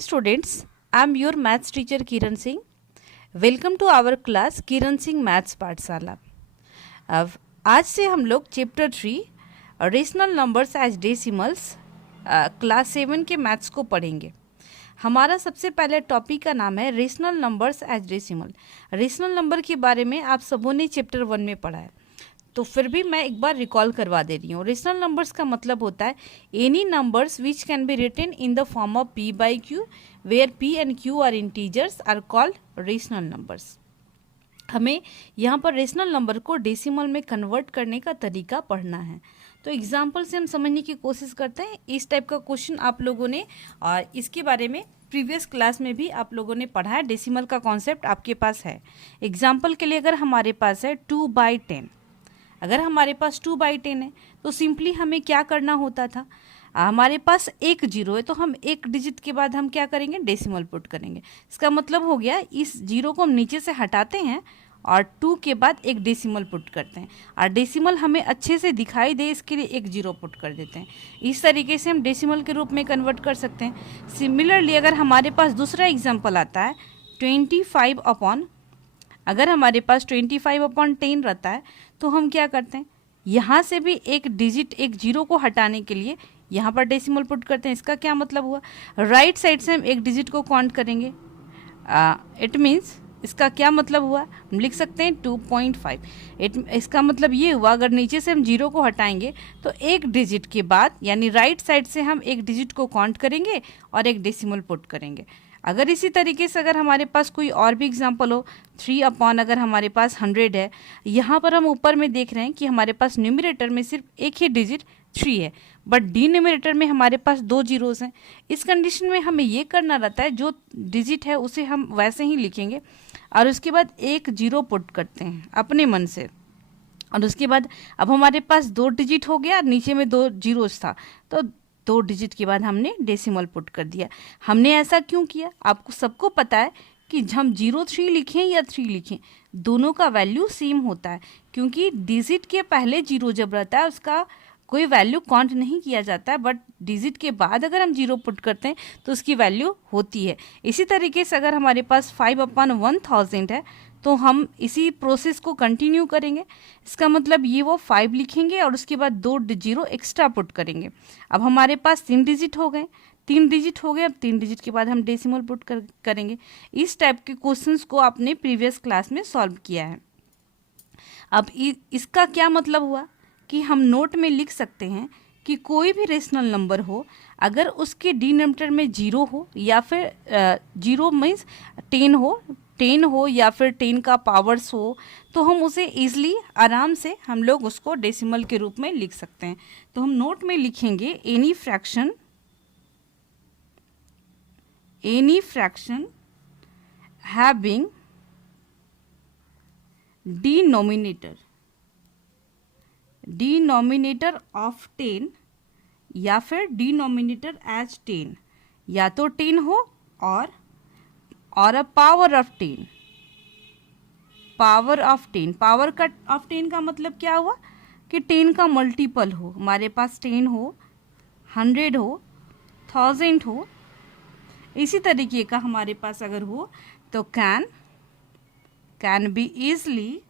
students, I am your maths teacher Kiran Singh. Welcome to our class Kiran Singh maths पाठशाला। अब आज से हम लोग chapter 3 rational numbers as decimals class 7 के मैथ्स को पढ़ेंगे। हमारा सबसे पहले टॉपिक का नाम है rational numbers as decimal. Rational number के बारे में आप सबों ने चैप्टर 1 में पढ़ा है, तो फिर भी मैं एक बार रिकॉल करवा दे रही हूँ। रेशनल नंबर्स का मतलब होता है any numbers which can be written in the form of p by q where p and q are integers are called rational numbers. हमें यहाँ पर रेशनल नंबर को डेसिमल में कन्वर्ट करने का तरीका पढ़ना है। तो एग्जाम्पल से हम समझने की कोशिश करते हैं। इस टाइप का क्वेश्चन आप लोगों ने और इसके बारे में प्रीवियस क्लास में भी आप लोगों ने पढ़ा है। डेसिमल का कॉन्सेप्ट आपके पास है। एग्जाम्पल के लिए अगर हमारे पास है 2/10, अगर हमारे पास 2/10 है तो सिंपली हमें क्या करना होता था, हमारे पास एक जीरो है तो हम एक डिजिट के बाद हम क्या करेंगे, डेसिमल पुट करेंगे। इसका मतलब हो गया इस जीरो को हम नीचे से हटाते हैं और 2 के बाद एक डेसिमल पुट करते हैं, और डेसिमल हमें अच्छे से दिखाई दे इसके लिए एक जीरो पुट कर देते हैं। इस तरीके से हम डेसिमल के रूप में कन्वर्ट कर सकते हैं। सिमिलरली अगर हमारे पास दूसरा एग्जाम्पल आता है 25/, अगर हमारे पास 25/10 रहता है तो हम क्या करते हैं, यहाँ से भी एक डिजिट एक जीरो को हटाने के लिए यहाँ पर डेसिमल पुट करते हैं। इसका क्या मतलब हुआ, राइट साइड से हम एक डिजिट को काउंट करेंगे। इट मीन्स इसका क्या मतलब हुआ, हम लिख सकते हैं 2.5। इसका मतलब ये हुआ अगर नीचे से हम जीरो को हटाएंगे तो एक डिजिट के बाद यानी राइट साइड से हम एक डिजिट को काउंट करेंगे और एक डेसिमल पुट करेंगे। अगर इसी तरीके से अगर हमारे पास कोई और भी एग्जांपल हो 3/, अगर हमारे पास 100 है, यहाँ पर हम ऊपर में देख रहे हैं कि हमारे पास न्यूमरेटर में सिर्फ एक ही डिजिट 3 है, बट डिनोमिनेटर में हमारे पास 2 जीरोस हैं। इस कंडीशन में हमें ये करना रहता है जो डिजिट है उसे हम वैसे ही लिखेंगे और उसके बाद एक जीरो पुट करते हैं अपने मन से, और उसके बाद अब हमारे पास 2 डिजिट हो गया, नीचे में 2 जीरोस था तो 2 डिजिट के बाद हमने डेसिमल पुट कर दिया। हमने ऐसा क्यों किया, आपको सबको पता है कि हम 03 लिखें या 3 लिखें दोनों का वैल्यू सेम होता है, क्योंकि डिजिट के पहले जीरो जब रहता है उसका कोई वैल्यू काउंट नहीं किया जाता है, बट डिजिट के बाद अगर हम जीरो पुट करते हैं तो उसकी वैल्यू होती है। इसी तरीके से अगर हमारे पास 5/1000 है तो हम इसी प्रोसेस को कंटिन्यू करेंगे। इसका मतलब ये वो 5 लिखेंगे और उसके बाद 2 जीरो एक्स्ट्रा पुट करेंगे। अब हमारे पास 3 डिजिट हो गए, 3 डिजिट हो गए, अब 3 डिजिट के बाद हम डेसिमल पुट करेंगे। इस टाइप के क्वेश्चंस को आपने प्रीवियस क्लास में सॉल्व किया है। अब इसका क्या मतलब हुआ कि हम नोट में लिख सकते हैं कि कोई भी रेशनल नंबर हो अगर उसके डिनोमिनेटर में जीरो हो या फिर जीरो मीन्स 10 हो या फिर 10 का पावर्स हो तो हम उसे ईजिली आराम से हम लोग उसको डेसिमल के रूप में लिख सकते हैं। तो हम नोट में लिखेंगे any fraction having denominator of 10 या फिर डिनोमिनेटर एज 10, या तो 10 हो और a power of 10। Power of 10 का मतलब क्या हुआ कि 10 का मल्टीपल हो, हमारे पास 10 हो, 100 हो, 1000 हो, इसी तरीके का हमारे पास अगर हो तो can be easily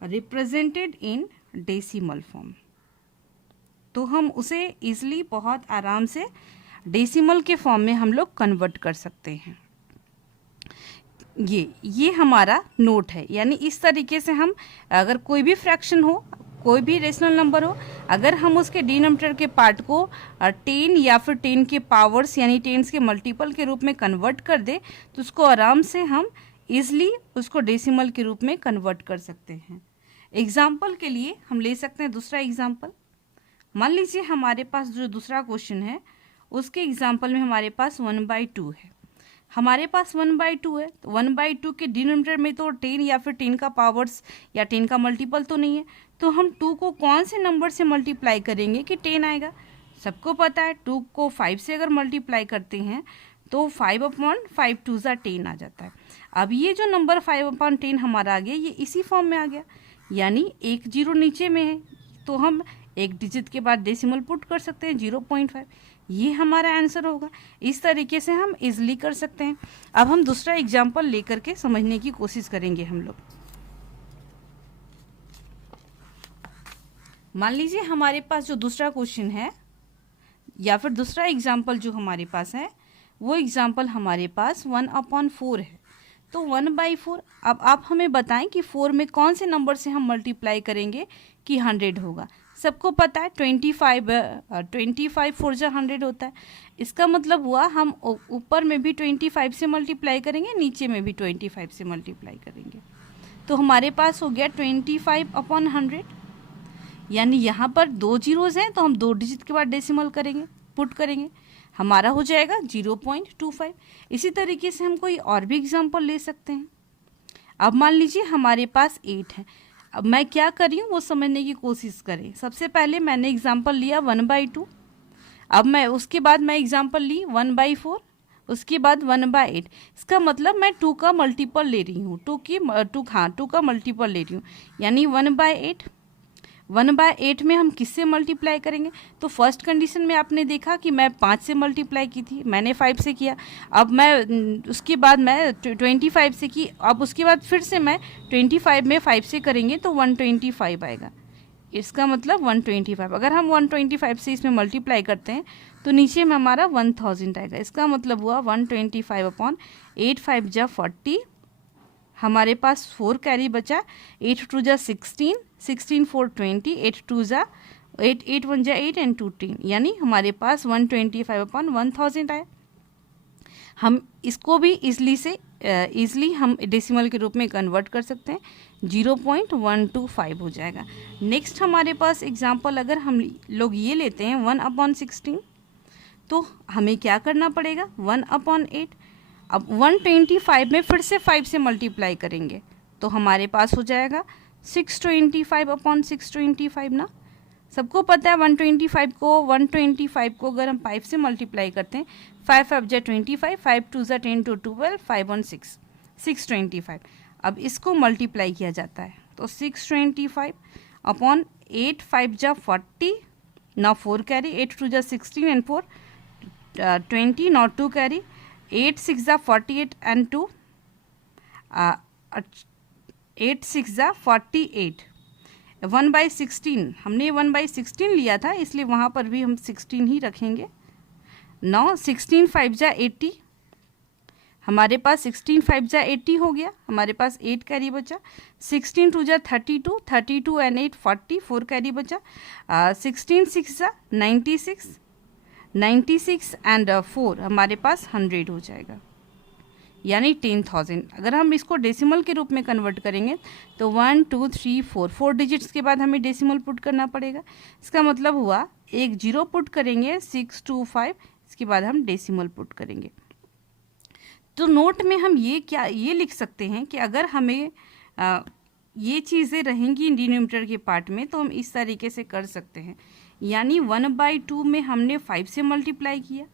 represented in decimal form. तो हम उसे इजली बहुत आराम से डेसिमल के फॉर्म में हम लोग कन्वर्ट कर सकते हैं। ये हमारा नोट है, यानी इस तरीके से हम अगर कोई भी फ्रैक्शन हो, कोई भी रेशनल नंबर हो, अगर हम उसके डिनोमिनेटर के पार्ट को 10 या फिर 10 के पावर्स यानी 10 के मल्टीपल के रूप में कन्वर्ट कर दे तो उसको आराम से हम इजली उसको डेसिमल के रूप में कन्वर्ट कर सकते हैं। एग्जाम्पल के लिए हम ले सकते हैं दूसरा एग्जाम्पल। मान लीजिए हमारे पास जो दूसरा क्वेश्चन है उसके एग्जाम्पल में हमारे पास 1/2 है। हमारे पास 1/2 है तो 1/2 के डिनोमिनेटर में तो 10 या फिर 10 का पावर्स या 10 का मल्टीपल तो नहीं है, तो हम 2 को कौन से नंबर से मल्टीप्लाई करेंगे कि 10 आएगा। सबको पता है 2 को 5 से अगर मल्टीप्लाई करते हैं तो 5/5 2 10 आ जाता है। अब ये जो नंबर 5/10 हमारा आ गया ये इसी फॉर्म में आ गया, यानी एक जीरो नीचे में है तो हम एक डिजिट के बाद डेसिमल पुट कर सकते हैं 0.5, ये हमारा आंसर होगा। इस तरीके से हम इजली कर सकते हैं। अब हम दूसरा एग्जाम्पल लेकर के समझने की कोशिश करेंगे हम लोग। मान लीजिए हमारे पास जो दूसरा क्वेश्चन है या फिर दूसरा एग्जाम्पल जो हमारे पास है, वो एग्जाम्पल हमारे पास 1/4 है। तो 1/4, अब आप हमें बताएं कि 4 में कौन से नंबर से हम मल्टीप्लाई करेंगे कि 100 होगा। सबको पता है 25 4 जा 100 होता है। इसका मतलब हुआ हम ऊपर में भी 25 से मल्टीप्लाई करेंगे, नीचे में भी 25 से मल्टीप्लाई करेंगे। तो हमारे पास हो गया 25/100, यानी यहाँ पर 2 जीरोज़ हैं तो हम 2 डिजिट के बाद डेसिमल करेंगे, पुट करेंगे, हमारा हो जाएगा 0.25। इसी तरीके से हम कोई और भी एग्जाम्पल ले सकते हैं। अब मान लीजिए हमारे पास 8 है। अब मैं क्या कर रही हूँ वो समझने की कोशिश करें। सबसे पहले मैंने एग्जाम्पल लिया 1/2, अब मैं उसके बाद मैं एग्जाम्पल ली 1/4, उसके बाद 1/8। इसका मतलब मैं 2 का मल्टीपल ले रही हूँ, 2 का मल्टीपल ले रही हूँ, यानी 1/8। 1/8 में हम किससे मल्टीप्लाई करेंगे? तो फर्स्ट कंडीशन में आपने देखा कि मैं 5 से मल्टीप्लाई की थी, मैंने 5 से किया। अब मैं उसके बाद मैं 25 से की, अब उसके बाद फिर से मैं 25 में 5 से करेंगे तो 125 आएगा। इसका मतलब 125। अगर हम 125 से इसमें मल्टीप्लाई करते हैं तो नीचे में हमारा 1000 आएगा। इसका मतलब हुआ 125/8 5 जा 40, हमारे पास 4 कैरी बचा, 8 2 जा 16, 16 4 20, 8 2 जा 8, 8 1 जा 8 एंड 2 10, यानी हमारे पास 125/1000 आया। हम इसको भी ईज़िली हम डेसिमल के रूप में कन्वर्ट कर सकते हैं, 0.125 हो जाएगा। नेक्स्ट हमारे पास एग्जाम्पल अगर हम लोग ये लेते हैं 1/16, तो हमें क्या करना पड़ेगा? 1/8। अब 125 में फिर से 5 से मल्टीप्लाई करेंगे तो हमारे पास हो जाएगा 625/625 ना। सबको पता है 125 को अगर हम 5 से मल्टीप्लाई करते हैं, 5 5 जा 25, 5 2 जा 10 2 12, 5 1 6, 625। अब इसको मल्टीप्लाई किया जाता है तो 625/8 5 जा 40, ना 4 कैरी, 8 2 जा 16 एंड 4 20, नॉट 2 कैरी, 8 6 जा 48 एंड 2 8 6 जा 48। 1/16 हमने 1/16 लिया था, इसलिए वहाँ पर भी हम 16 ही रखेंगे। 9 16 5 जा 80, हमारे पास 16 5 जा 80 हो गया, हमारे पास 8 कैरी बचा। 16 2 जा 32, 32 एंड 8 40, 4 कैरी बचा। 16 6 जा 96, 96 एंड 4 हमारे पास 100 हो जाएगा, यानी 10,000। अगर हम इसको डेसिमल के रूप में कन्वर्ट करेंगे तो 1 2 3 4 डिजिट्स के बाद हमें डेसिमल पुट करना पड़ेगा। इसका मतलब हुआ एक 0 पुट करेंगे 625, इसके बाद हम डेसिमल पुट करेंगे। तो नोट में हम ये लिख सकते हैं कि अगर हमें ये चीज़ें रहेंगी डिनोमिनेटर के पार्ट में तो हम इस तरीके से कर सकते हैं, यानी 1/2 में हमने 5 से मल्टीप्लाई किया,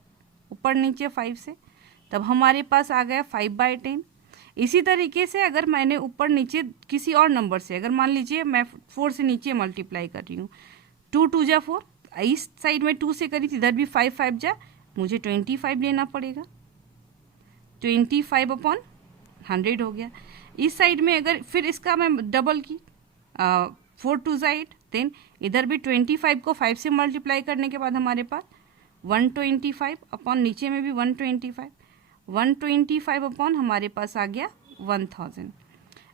ऊपर नीचे 5 से, तब हमारे पास आ गया 5/10। इसी तरीके से अगर मैंने ऊपर नीचे किसी और नंबर से, अगर मान लीजिए मैं 4 से नीचे मल्टीप्लाई कर रही हूँ, 2 2 जा 4, इस साइड में 2 से करी थी, इधर भी 5 5 जा, मुझे 25 लेना पड़ेगा, 25/100 हो गया। इस साइड में अगर फिर इसका मैं डबल की, 4 2 जा 8, देन इधर भी 25 को 5 से मल्टीप्लाई करने के बाद हमारे पास 125 अपॉन, नीचे में भी 125, 125 अपॉन हमारे पास आ गया 1000।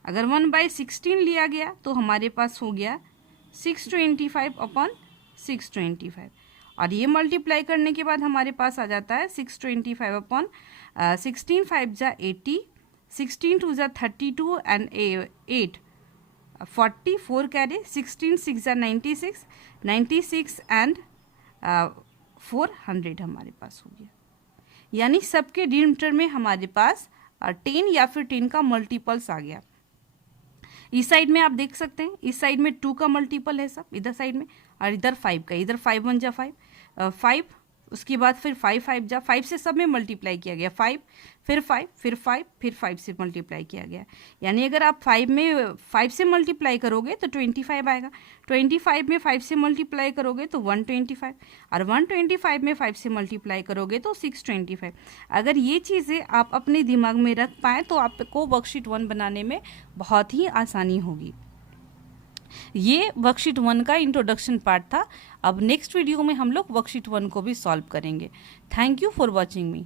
अगर 1/16 लिया गया तो हमारे पास हो गया 625/625, और ये मल्टीप्लाई करने के बाद हमारे पास आ जाता है 625 16 5 जा 80, 16 2 जा 32 एंड 8 40, 4 कैरी, 16 6 जा 96, 96 एंड 400 हमारे पास हो गया। यानी सबके डिनोमिनेटर में हमारे पास 10 या फिर 10 का मल्टीपल्स आ गया। इस साइड में आप देख सकते हैं, इस साइड में 2 का मल्टीपल है सब, इधर साइड में, और इधर 5 का, इधर 5 1 जा 5, 5 उसके बाद फिर 5 से सब में मल्टीप्लाई किया गया, 5 फिर 5 फिर 5 फिर 5 से मल्टीप्लाई किया गया। यानी अगर आप 5 से मल्टीप्लाई करोगे तो 25 आएगा, 25 में 5 से मल्टीप्लाई करोगे तो 125, और 125 में 5 से मल्टीप्लाई करोगे तो 625। अगर ये चीज़ें आप अपने दिमाग में रख पाएँ तो आपको वर्कशीट 1 बनाने में बहुत ही आसानी होगी। ये वर्कशीट 1 का इंट्रोडक्शन पार्ट था। अब नेक्स्ट वीडियो में हम लोग वर्कशीट 1 को भी सॉल्व करेंगे। Thank you for watching me.